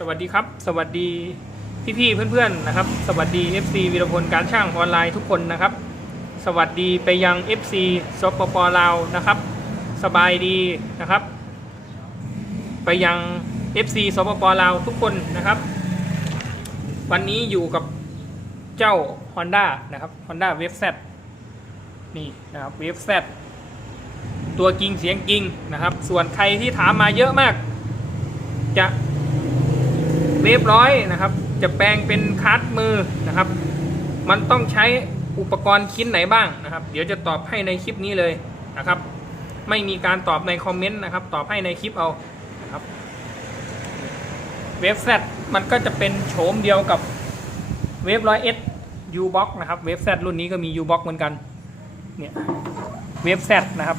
สวัสดีครับ สวัสดีพี่ๆเพื่อนๆนะครับ สวัสดี FC วีรพลการช่างออนไลน์ทุกคนนะครับ สวัสดีไปยัง FC สปปลาวนะครับ สบายดีนะครับ ไปยัง FC สปปลาวทุกคนนะครับ วันนี้อยู่กับเจ้า Honda นะครับ Honda w a v e Z นี่นะครับ w a v e Z ตัวกิงเสียงกิงนะครับ ส่วนใครที่ถามมาเยอะมาก จะ เวฟร้อยนะครับ จะแปลงเป็นคัดมือนะครับ มันต้องใช้อุปกรณ์ชิ้นไหนบ้างนะครับ เดี๋ยวจะตอบให้ในคลิปนี้เลยนะครับ ไม่มีการตอบในคอมเมนต์นะครับ ตอบให้ในคลิปเอานะครับเวฟแซมันก็จะเป็นโฉมเดียวกับเวฟร้อยเอสยูบ็อกนะครับเวฟแซรุ่นนี้ก็มียูบ็อกเหมือนกันเนี่ยเวฟแซนะครับ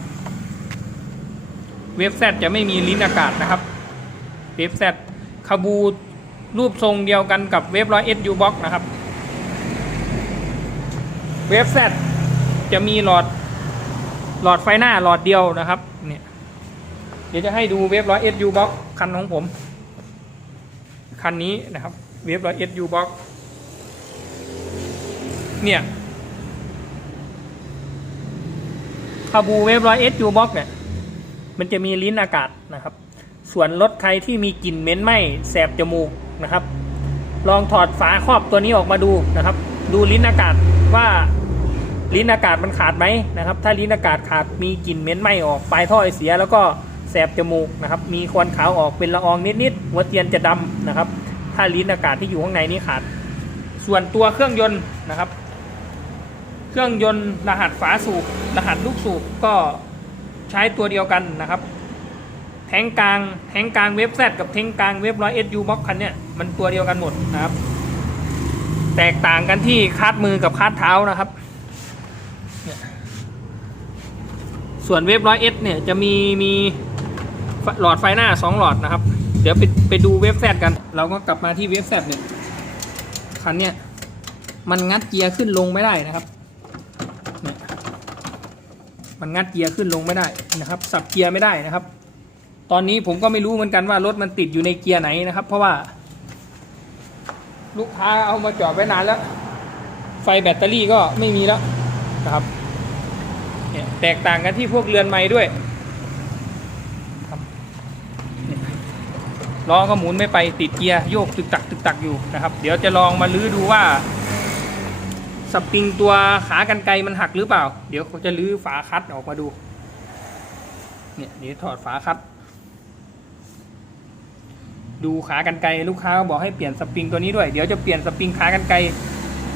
เวฟแซจะไม่มีลิ้นอากาศนะครับเวฟแซคาบู รูปทรงเดียวกันกับเวฟร้อยเอสยูบ็อกนะครับ เวฟแซดจะมีหลอดหลอดไฟหน้าหลอดเดียวนะครับเนี่ยเดี๋ยวจะให้ดูเวฟร้อยเอสยูบ็อกคันของผม คันนี้นะครับเวฟร้อยเอสยูบ็อกเนี่ยคาบูเวฟร้อยเอสยูบ็อกเนี่ยมันจะมีลิ้นอากาศนะครับ ส่วนรถใครที่มีกลิ่นเหม็นไหม้แสบจมูก นะครับ ลองถอดฝาครอบตัวนี้ออกมาดูนะครับ ดูลิ้นอากาศว่าลิ้นอากาศมันขาดไหมนะครับ ถ้าลิ้นอากาศขาดมีกลิ่นเหม็นไหม้ออกปลายท่อไอเสีย แล้วก็แสบจมูกนะครับ มีควันขาวออกเป็นละอองนิดๆหัวเทียนจะดำนะครับ ถ้าลิ้นอากาศที่อยู่ข้างในนี้ขาด ส่วนตัวเครื่องยนต์นะครับ เครื่องยนต์รหัสฝาสูบรหัสลูกสูบก็ใช้ตัวเดียวกันนะครับ แทงกลางแทงกลางเว็บแซกับแทงกลางเว็บร้อยเอสยูบ็อกคันเนี่ยมันตัวเดียวกันหมดนะครับ แตกต่างกันที่คาดมือกับคาดเท้านะครับเนี่ยส่วนเว็บร้อยเอสเนี่ยจะมีมีหลอดไฟหน้า 2 หลอดนะครับ เดี๋ยวไปไปดูเว็บแซกัน เราก็กลับมาที่เว็บแซเนี่ยคันเนี่ยมันงัดเกียร์ขึ้นลงไม่ได้นะครับเนี่ยมันงัดเกียร์ขึ้นลงไม่ได้นะครับ สับเกียร์ไม่ได้นะครับ ตอนนี้ผมก็ไม่รู้เหมือนกันว่ารถมันติดอยู่ในเกียร์ไหนนะครับ เพราะว่า ลูกค้าเอามาจอดไว้นานแล้ว ไฟแบตเตอรี่ก็ไม่มีแล้วนะครับเนี่ยแตกต่างกันที่พวกเรือนไม้ด้วยล้อก็หมุนไม่ไปติดเกียร์โยกตึกตักตึกตักอยู่นะครับ เดี๋ยวจะลองมาลื้อดูว่าสปริงตัวขากรรไกรมันหักหรือเปล่า เดี๋ยวจะลื้อฝาคัดออกมาดู เนี่ยเดี๋ยวถอดฝาคัด ดูขากรรไกรลูกค้าก็บอกให้เปลี่ยนสปริงตัวนี้ด้วยเดี๋ยวจะเปลี่ยนสปริงขากรรไกร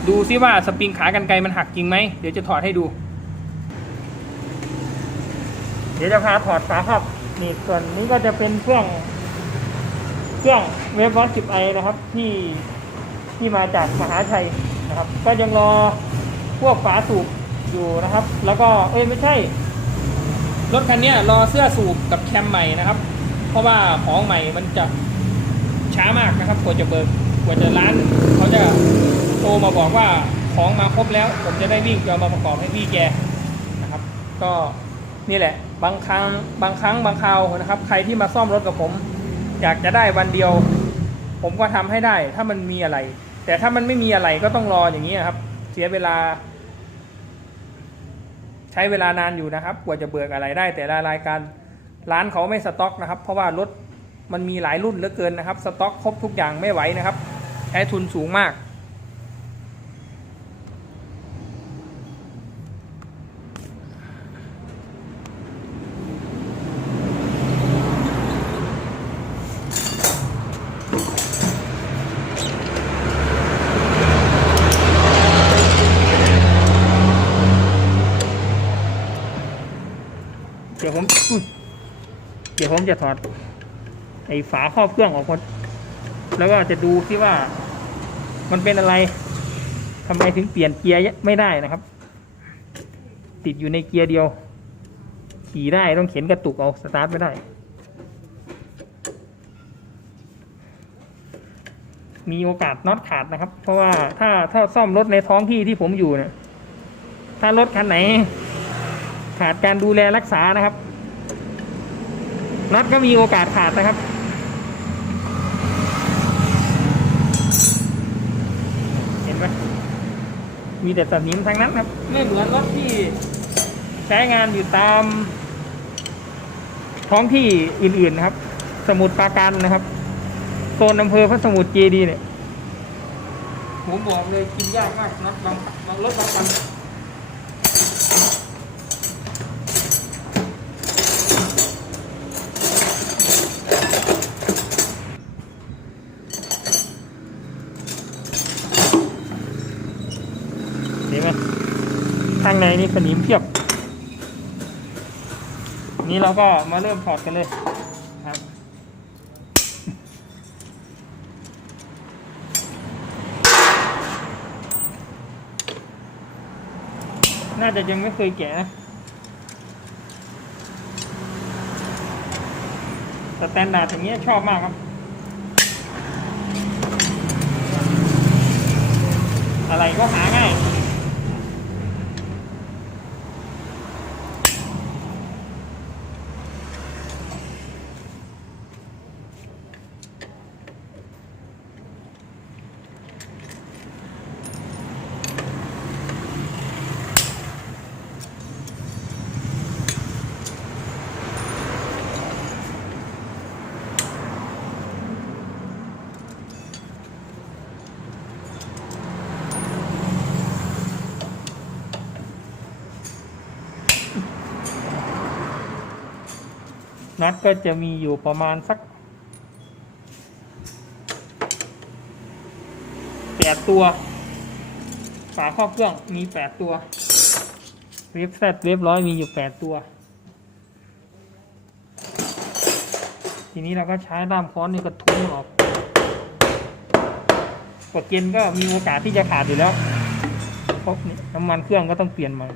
ดูซิว่าสปริงขากรรไกรมันหักจริงไหมเดี๋ยวจะถอดให้ดู เดี๋ยวจะพาถอดฝาครอบนี่ส่วนนี้ก็จะเป็นเครื่องเครื่องเวฟร้อนสิบไอนะครับ ที่ที่มาจากมหาชัยนะครับ ก็ยังรอพวกฝาสูบอยู่นะครับ แล้วก็เอ้ยไม่ใช่รถคันเนี้ยรอเสื้อสูบกับแคมใหม่นะครับ เพราะว่าของใหม่มันจะ ช้ามากนะครับกว่าจะเบิกกว่าจะร้านเขาจะโทรมาบอกว่าของมาครบแล้ว ผมจะได้วิ่งจะเอามาประกอบให้พี่แกนะครับ ก็นี่แหละ บางครั้งบางครั้งบางคราวนะครับ ใครที่มาซ่อมรถกับผม อยากจะได้วันเดียว ผมก็ทำให้ได้ถ้ามันมีอะไร แต่ถ้ามันไม่มีอะไรก็ต้องรออย่างนี้ครับ เสียเวลา ใช้เวลานานอยู่นะครับ กว่าจะเบิกอะไรได้ แต่ละรายการร้านเขาไม่สต็อกนะครับ เพราะว่ารถ มันมีหลายรุ่นเหลือเกินนะครับ สต็อกครบทุกอย่างไม่ไหวนะครับใช้ทุนสูงมาก เดี๋ยวผมเดี๋ยวผมจะถอด อ้ฝาครอบเครื่องออกหมดแล้วก็จะดูที่ว่า มันเป็นอะไรทำไมถึงเปลี่ยนเกียร์ไม่ได้นะครับ ติดอยู่ในเกียร์เดียว ขี่ได้ต้องเข็นกระตุกเอาสตาร์ทไม่ได้ มีโอกาสน็อตขาดนะครับ เพราะว่าถ้าถ้าซ่อมรถในท้องที่ที่ผมอยู่เนี่ยถ้ารถคันไหน ขาดการดูแลรักษานะครับน็อตก็มีโอกาสขาดนะครับ มีแต่สนิมทั้งนั้นครับ ไม่เหมือนรถที่ใช้งานอยู่ตาม ท้องที่อื่นๆนะครับ สมุทรปราการนะครับโซนอำเภอพระสมุทรเจดีเนี่ยผมบอกเลยกินยากมากนะบางรถบางคันเห็นไหมข้าง ในนี่สนิมเพียบ นี้เราก็มาเริ่มถอดกันเลยครับ น่าจะยังไม่เคยแกะนะสแตนดาร์ดอย่างเงี้ยชอบมากครับ อะไรก็หาง่าย น็อตก็จะมีอยู่ประมาณสักแปดตัว ฝาครอบเครื่องมีแปดตัวเว็บแซดเว็บร้อยมีอยู่แปดตัว ทีนี้เราก็ใช้ด้ามค้อนนี่กระทุ้งออกกดเกณฑ์ก็มีโอกาสที่จะขาดอยู่แล้วเพราะนี่น้ำมันเครื่องก็ต้องเปลี่ยนใหม่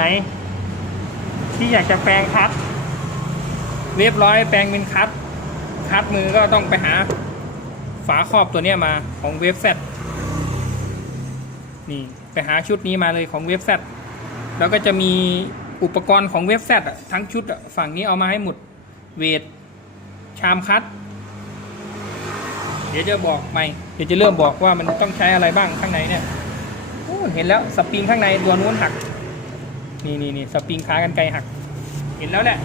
ไหน ที่อยากจะแปลงคัด เรียบร้อยแปลงเป็นคัด คัดมือก็ต้องไปหา ฝาครอบตัวเนี้ยมาของเว็บแซนี่ไปหาชุดนี้มาเลยของเว็บแซแล้วก็จะมีอุปกรณ์ของเว็บแซทั้งชุดอะฝั่งนี้เอามาให้หมดเวทชามคัดเดี๋ยวจะบอกใหม่ เดี๋ยวจะเริ่มบอกว่ามันต้องใช้อะไรบ้างข้างในเนี่ย เห็นแล้วสปริงข้างในตัวนู้นหัก นี่นี่นี่สปริงขากันไกลหัก เห็นแล้วแหละ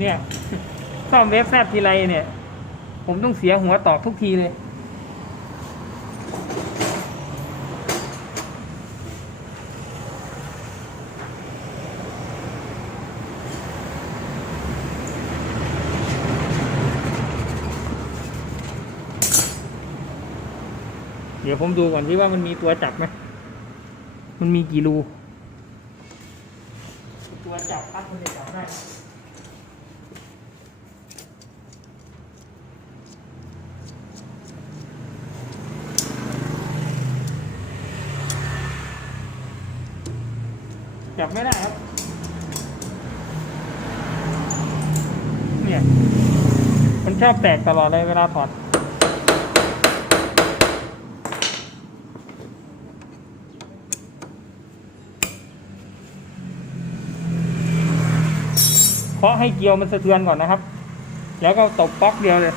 เนี่ยซ่อมเว็บแซดทีไรเนี่ย ผมต้องเสียหัวตอกทุกทีเลย ดี๋ยวผมดูก่อนที่ว่ามันมีตัวจับไหม มันมีกี่รู ตัวจับพัดมันจะจับได้จับไม่ได้ครับ เนี่ย มันชอบแตกตลอดเลยเวลาถอด เคาะให้เกลียวมันสะเทือนก่อนนะครับ แล้วก็ตบป๊อกเดียวเลย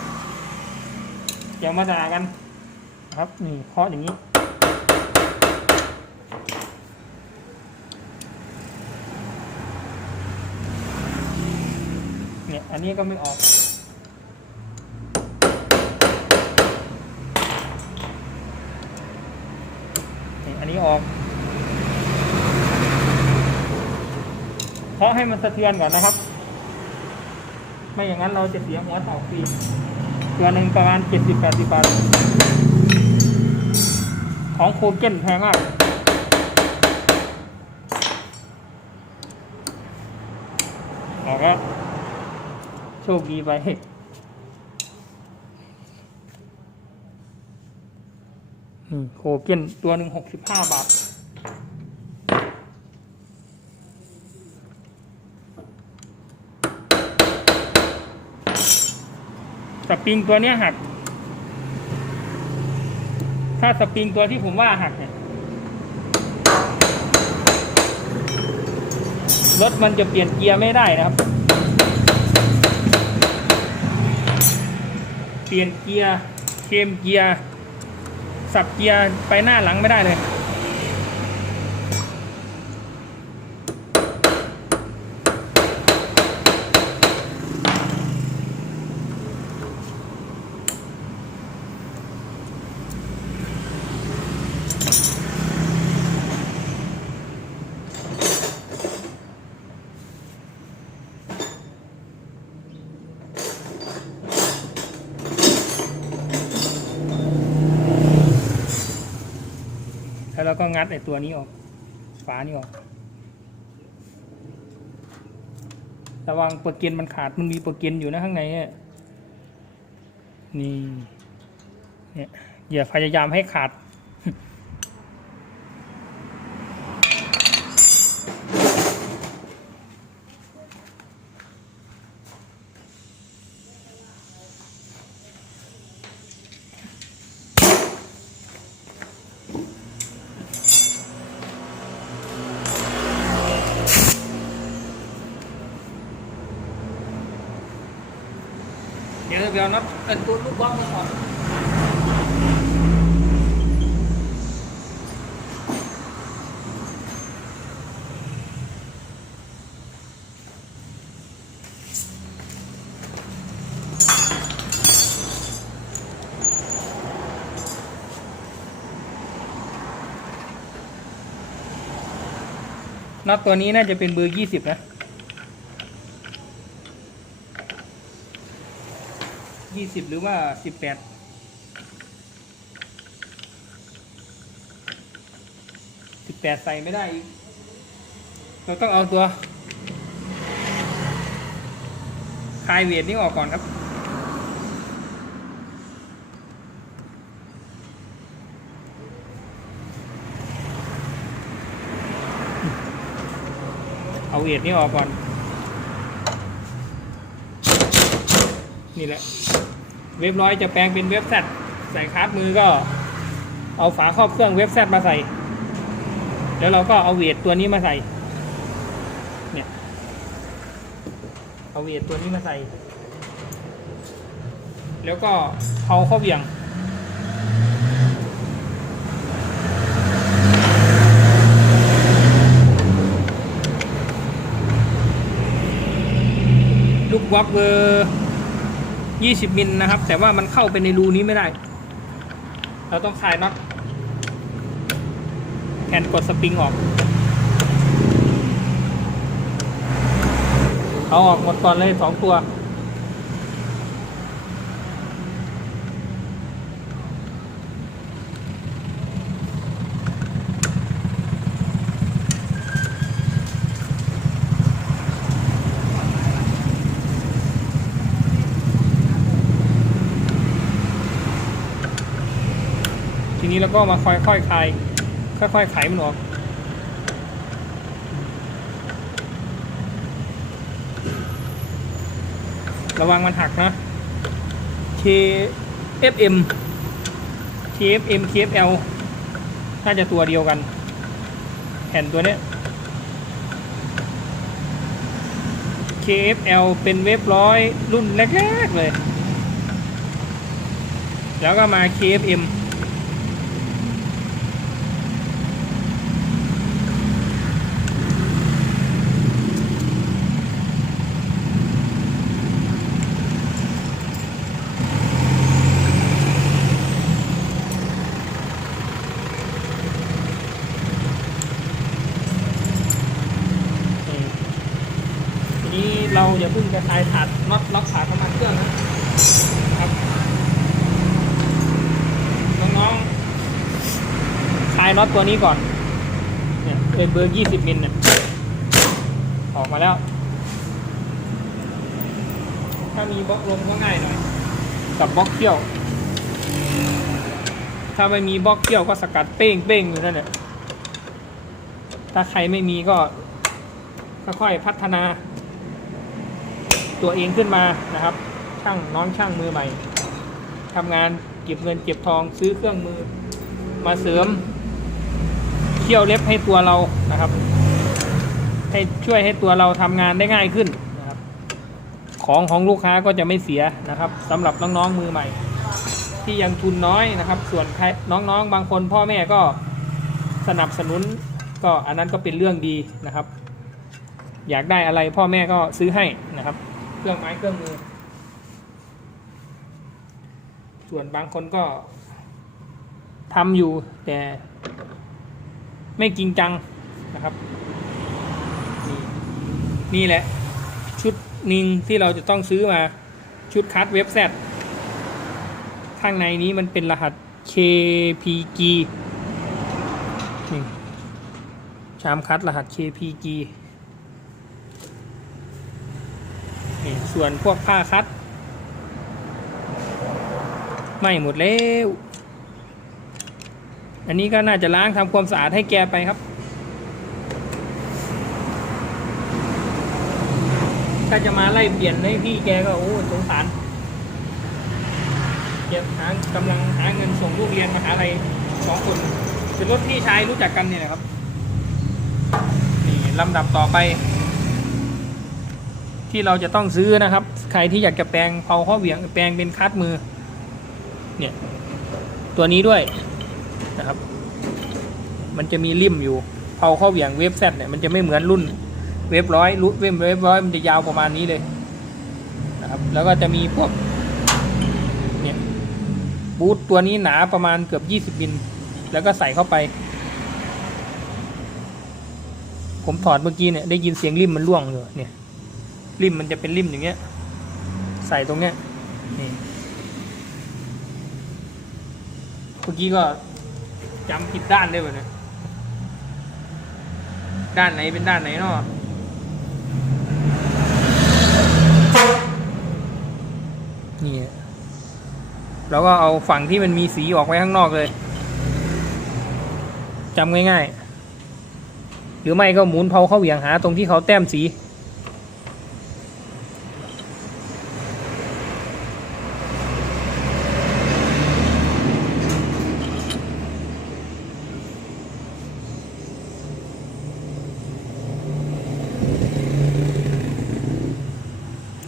อย่ามาด่ากัน ครับนี่เคาะอย่างนี้เนี่ยอันนี้ก็ไม่ออกนี่อันนี้ออกเคาะให้มันสะเทือนก่อนนะครับ ไม่อย่างนั้นเราจะเสียหัวตอกฟรีตัวหนึ่งประมาณเจ็ดสิบแปดสิบบาท ของโคเก้นแพงมากออกแล้วใช้ชคดีไปโคเก้นตัวหนึ่งหกสิบห้าบาท สปริงตัวเนี้ยหัก ถ้าสปริงตัวที่ผมว่าหักเนี่ยรถมันจะเปลี่ยนเกียร์ไม่ได้นะครับ เปลี่ยนเกียร์ เคมเกียร์ สับเกียร์ไปหน้าหลังไม่ได้เลย งัดไอ้ตัวนี้ออกฝานี่ออกระวังโปรเกนมันขาดมันมีโปรเกนอยู่นะข้างในเนี่ยนี่เนี่ยอย่าพยายามให้ขาดยวเดี๋ยวนับเอ็นตัวลูกบอลมาก่อน น็อตตัวนี้น่าจะเป็นเบอร์ยี่สิบนะยี่สิบหรือว่าสิบแปดสิบแปดใส่ไม่ได้อีก เราต้องเอาตัวคลายเวทนี้ออกก่อนครับ เอาเวทนี้ออกก่อน นี่แหละ เว็บร้อยจะแปลงเป็นเว็บแซดใส่คาร์ดมือก็ เอาฝาครอบเครื่องเว็บแซดมาใส่ แล้วเราก็เอาเวทตัวนี้มาใส่ เนี่ย เอาเวทตัวนี้มาใส่ แล้วก็เอาข้าเบี่ยง ลูกวักเบอร์ยี่สิบมิลนะครับ แต่ว่ามันเข้าไปในรูนี้ไม่ได้ เราต้องคลายน็อตแอนกดสปริงออก เอาออกหมดก่อนเลยสองตัว นี้เราก็มาค่อยๆคคลายค่อยๆไขมันออกระวังมันหักนะ KFM KFM KFL น่าจะตัวเดียวกัน แผ่นตัวนี้ KFL เป็นเว็บร้อยรุ่นแรกๆเลย แล้วก็มา KFM ทีนี้เราอย่าเพิ่งจะคลายถาดน็อตล็อกขาเข้ามาเครื่องนะครับน้องๆคลายน็อ ตัวนี้ก่อน เนี่ยเป็นเบอร์20มิลเนี่ยออกมาแล้ว ถ้ามีบล็อกลมก็ง่ายหน่อย กับบล็อกเกี่ยว ถ้าไม่มีบล็อกเกี่ยวก็สกัดเป้งเป้งอยู่นั่นแหละ ถ้าใครไม่มีก็ค่อยๆพัฒนา ตัวเองขึ้นมานะครับ ช่างน้องช่างมือใหม่ทำงานเก็บเงินเก็บทองซื้อเครื่องมือมาเสริม เขี่ยวเล็บให้ตัวเรานะครับ ให้ช่วยให้ตัวเราทำงานได้ง่ายขึ้นนะครับ ของของลูกค้าก็จะไม่เสียนะครับสำหรับน้องๆมือใหม่ ที่ยังทุนน้อยนะครับ ส่วนใครน้องๆบางคนพ่อแม่ก็สนับสนุนก็อันนั้นก็เป็นเรื่องดีนะครับ อยากได้อะไรพ่อแม่ก็ซื้อให้นะครับ เครื่องไม้เครื่องมือ ส่วนบางคนก็ทำอยู่แต่ ไม่จริงจังนะครับนี่นี่แหละ ชุดนิงที่เราจะต้องซื้อมาชุดคัดเว็บแซดข้างในนี้มันเป็นรหัส KPG นี่ชามคัดรหัส KPG นี่ส่วนพวกผ้าคัด ไม่หมดแล้ว อันนี้ก็น่าจะล้างทำความสะอาดให้แกไปครับ ถ้าจะมาไล่เปลี่ยนให้พี่แกก็โอ้สงสารแกหากำลังหาเงินส่งลูกเรียนมหาลัยสองคนเป็นรถพี่ชายรู้จักกันเนี่ยนะครับ นี่ลำดับต่อไป ที่เราจะต้องซื้อนะครับ ใครที่อยากจะแปลงเผาข้อเหวี่ยงแปลงเป็นคัดมือ เนี่ย ตัวนี้ด้วย นะครับ มันจะมีริมอยู่เผาข้อเหวี่ยงเว็บแซดเนี่ยมันจะไม่เหมือนรุ่นเว็บร้อยรุ่นเว็บเว็บร้อยมันจะยาวประมาณนี้เลยนะครับ แล้วก็จะมีพวกเนี่ยบูทตัวนี้หนาประมาณเกือบ 20มิลแล้วก็ใส่เข้าไป ผมถอดเมื่อกี้เนี่ยได้ยินเสียงริมมันร่วงอยู่เนี่ยริมมันจะเป็นริมอย่างเงี้ย ใส่ตรงเนี้ยนี่เมื่อกี้ก็ จำผิดด้านได้ป่ะเนี่ยด้านไหนเป็นด้านไหนเนาะนี่แล้วก็เอาฝั่งที่มันมีสีออกไว้ข้างนอกเลยจำง่ายๆ หรือไม่ก็หมุนเผาเข้าเหวี่ยงหาตรงที่เขาแต้มสี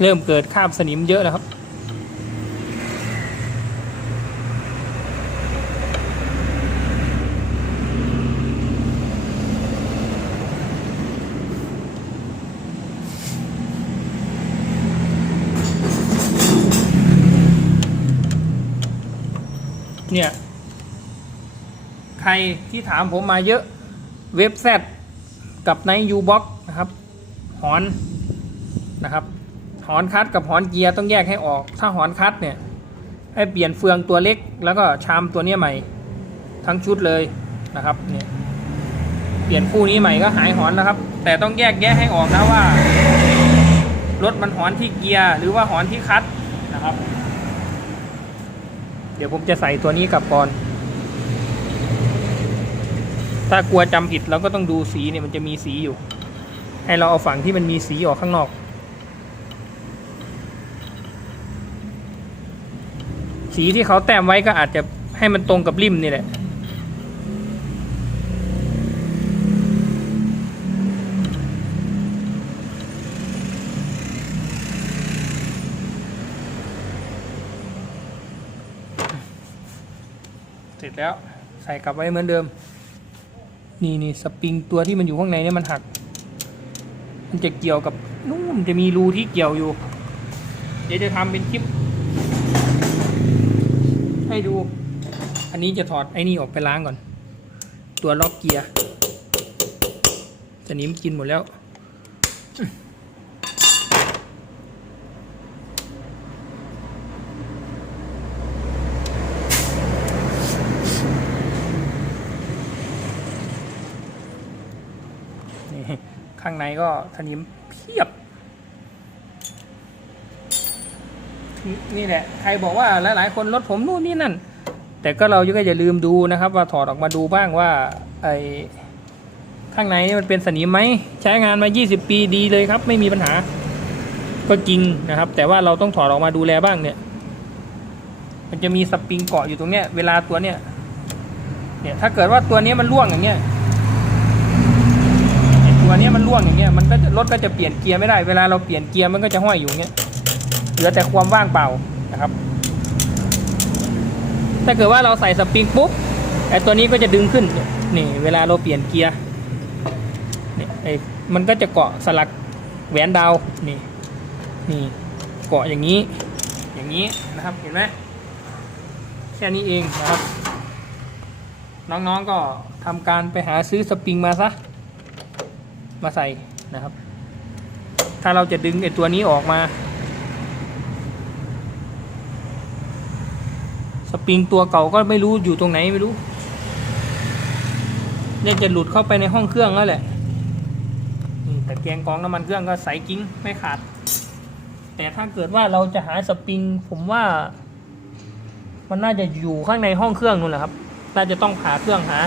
เริ่มเกิดคราบสนิมเยอะแล้วครับ เนี่ย ใครที่ถามผมมาเยอะเว็บแซดกับในยูบ็อกนะครับ หอนนะครับ หอนคัดกับหอนเกียร์ต้องแยกให้ออก ถ้าหอนคัดเนี่ย ให้เปลี่ยนเฟืองตัวเล็ก แล้วก็ชามตัวเนี้ยใหม่ ทั้งชุดเลยนะครับเนี่ยเปลี่ยนคู่นี้ใหม่ก็หายหอนแล้วครับ แต่ต้องแยกแยะให้ออกนะว่ารถมันหอนที่เกียร์หรือว่าหอนที่คัดนะครับ เดี๋ยวผมจะใส่ตัวนี้กลับก่อน ถ้ากลัวจำผิดเราก็ต้องดูสีเนี่ยมันจะมีสีอยู่ ให้เราเอาฝั่งที่มันมีสีออกข้างนอก สีที่เขาแต้มไว้ก็อาจจะให้มันตรงกับริมนี่แหละเสร็จแล้วใส่กลับไว้เหมือนเดิม นี่นี่สปริงตัวที่มันอยู่ข้างในเนี่ยมันหัก มันจะเกี่ยวกับนู่นมันจะมีรูที่เกี่ยวอยู่ เดี๋ยวจะทำเป็นคลิป ให้ดู อันนี้จะถอดไอ้นี่ออกไปล้างก่อน ตัวล็อกเกียร์สนิมกินหมดแล้วนี่ข้างในก็สนิมเพียบ นี่แหละ ใครบอกว่าหลาย ๆ คนรถผมนู่นนี่นั่น แต่ก็เราก็อย่าลืมดูนะครับ ว่าถอดออกมาดูบ้างว่าไอ้ข้างในนี่มันเป็นสนิมไหมใช้งานมา 20 ปีดีเลยครับ ไม่มีปัญหา ก็จริงนะครับ แต่ว่าเราต้องถอดออกมาดูแลบ้างเนี่ย มันจะมีสปริงเกาะอยู่ตรงเนี้ย เวลาตัวเนี้ยเนี่ยถ้าเกิดว่าตัวนี้มันร่วงอย่างเงี้ยตัวเนี้ยมันร่วงอย่างเงี้ยมันก็รถก็จะเปลี่ยนเกียร์ไม่ได้ เวลาเราเปลี่ยนเกียร์มันก็จะห้อยอยู่เงี้ย เหลือแต่ความว่างเปล่านะครับ ถ้าเกิดว่าเราใส่สปริงปุ๊บไอ้ตัวนี้ก็จะดึงขึ้นนี่เวลาเราเปลี่ยนเกียร์เนี่ยไอ้มันก็จะเกาะสลักแหวนดาวนี่นี่เกาะอย่างนี้ อย่างนี้นะครับเห็นไหมแค่นี้เองนะครับ น้องๆก็ทำการไปหาซื้อสปริงมาซะมาใส่นะครับ ถ้าเราจะดึงไอ้ตัวนี้ออกมา สปริงตัวเก่าก็ไม่รู้อยู่ตรงไหนไม่รู้เนี่ยจะหลุดเข้าไปในห้องเครื่องแล้วแหละแต่แกงกองน้ำมันเครื่องก็ใสกิ้งไม่ขาด แต่ถ้าเกิดว่าเราจะหาสปริงผมว่า มันน่าจะอยู่ข้างในห้องเครื่องนู่นแหละครับ น่าจะต้องผ่าเครื่องหา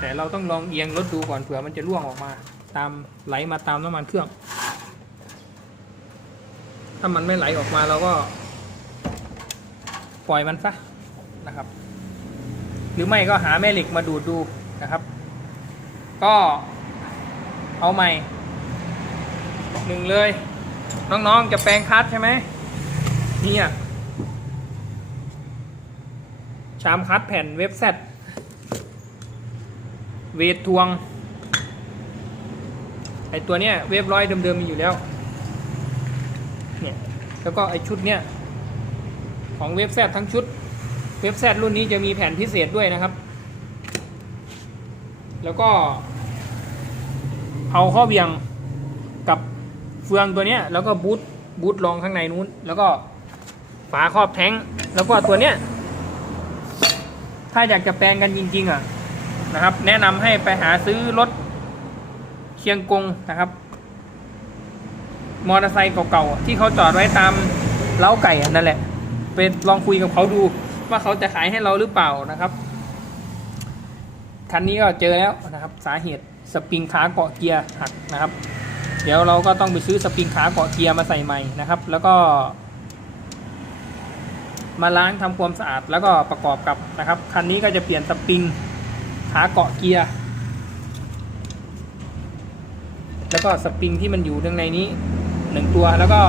แต่เราต้องลองเอียงรถดูก่อนเผื่อมันจะร่วงออกมา ตามไหลมาตามน้ำมันเครื่อง ถ้ามันไม่ไหลออกมาเราก็ ปล่อยมันซะนะครับ หรือไม่ก็หาแม่เหล็กมาดูดดูนะครับ ก็เอาใหม่หนึ่งเลย น้องๆจะแปลงคัดใช่ไหมเนี่ยชามคัดแผ่นเว็บแซดเวททวง ไอตัวเนี้ยเว็บร้อยเดิมๆมีอยู่แล้ว เนี่ย แล้วก็ไอชุดเนี้ย ของเว็บแซดทั้งชุด เว็บแซดรุ่นนี้จะมีแผ่นพิเศษด้วยนะครับ แล้วก็เอาข้อเบี่ยงกับเฟืองตัวนี้แล้วก็บูทบูทรองข้างในนู้น แล้วก็ฝาครอบแท้งแล้วก็ตัวเนี้ยถ้าอยากจะแปลงกันจริง ๆ อะนะครับ แนะนำให้ไปหาซื้อรถเคียงกงนะครับ มอเตอร์ไซค์เก่าๆที่เขาจอดไว้ตามเล้าไก่นั่นแหละ ไปลองคุยกับเขาดูว่าเขาจะขายให้เราหรือเปล่านะครับ คันนี้ก็เจอแล้วนะครับ สาเหตุสปริงขาเกาะเกียร์หักนะครับ เดี๋ยวเราก็ต้องไปซื้อสปริงขาเกาะเกียร์มาใส่ใหม่นะครับ แล้วก็ มาล้างทำความสะอาดแล้วก็ประกอบกับนะครับ คันนี้ก็จะเปลี่ยนสปริงขาเกาะเกียร์แล้วก็สปริงที่มันอยู่ข้างในนี้หนึ่งตัวแล้วก็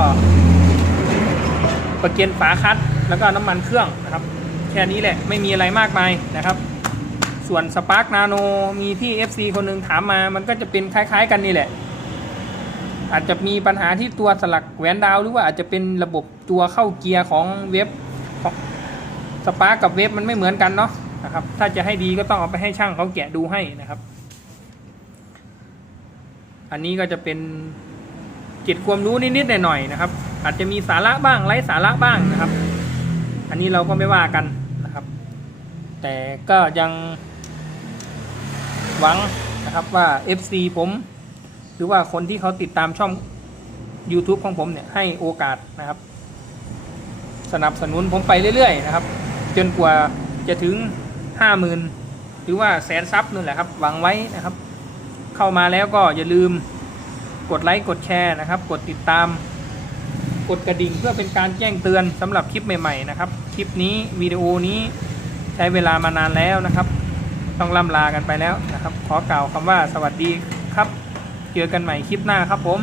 ประเกียนฝาคัด แล้วก็น้ำมันเครื่องนะครับ แค่นี้แหละไม่มีอะไรมากมายนะครับ ส่วนสปาร์กนาโนมีพี่ FC คนหนึ่งถามมามันก็จะเป็นคล้าย ๆ กันนี่แหละ อาจจะมีปัญหาที่ตัวสลักแหวนดาว หรือว่าอาจจะเป็นระบบตัวเข้าเกียร์ของเว็บสปาร์กกับเว็บมันไม่เหมือนกันเนาะนะครับ ถ้าจะให้ดีก็ต้องเอาไปให้ช่างเขาแกะดูให้นะครับ อันนี้ก็จะเป็นเก็บความรู้นิดๆหน่อยๆนะครับ อาจจะมีสาระบ้างไร้สาระบ้างนะครับ อันนี้เราก็ไม่ว่ากันนะครับ แต่ก็ยังหวังนะครับว่า FC ผม หรือว่าคนที่เขาติดตามช่อง YouTube ของผมเนี่ยให้โอกาสนะครับ สนับสนุนผมไปเรื่อยๆนะครับ จนกว่าจะถึงห้าหมื่นหรือว่าแสนซับนั่นแหละครับ หวังไว้นะครับ เข้ามาแล้วก็อย่าลืมกดไลค์กดแชร์นะครับ กดติดตาม กดกระดิ่งเพื่อเป็นการแจ้งเตือนสำหรับคลิปใหม่ๆนะครับ คลิปนี้วิดีโอนี้ใช้เวลามานานแล้วนะครับ ต้องล่ำลากันไปแล้วนะครับ ขอกล่าวคำว่าสวัสดีครับ เจอกันใหม่คลิปหน้าครับผม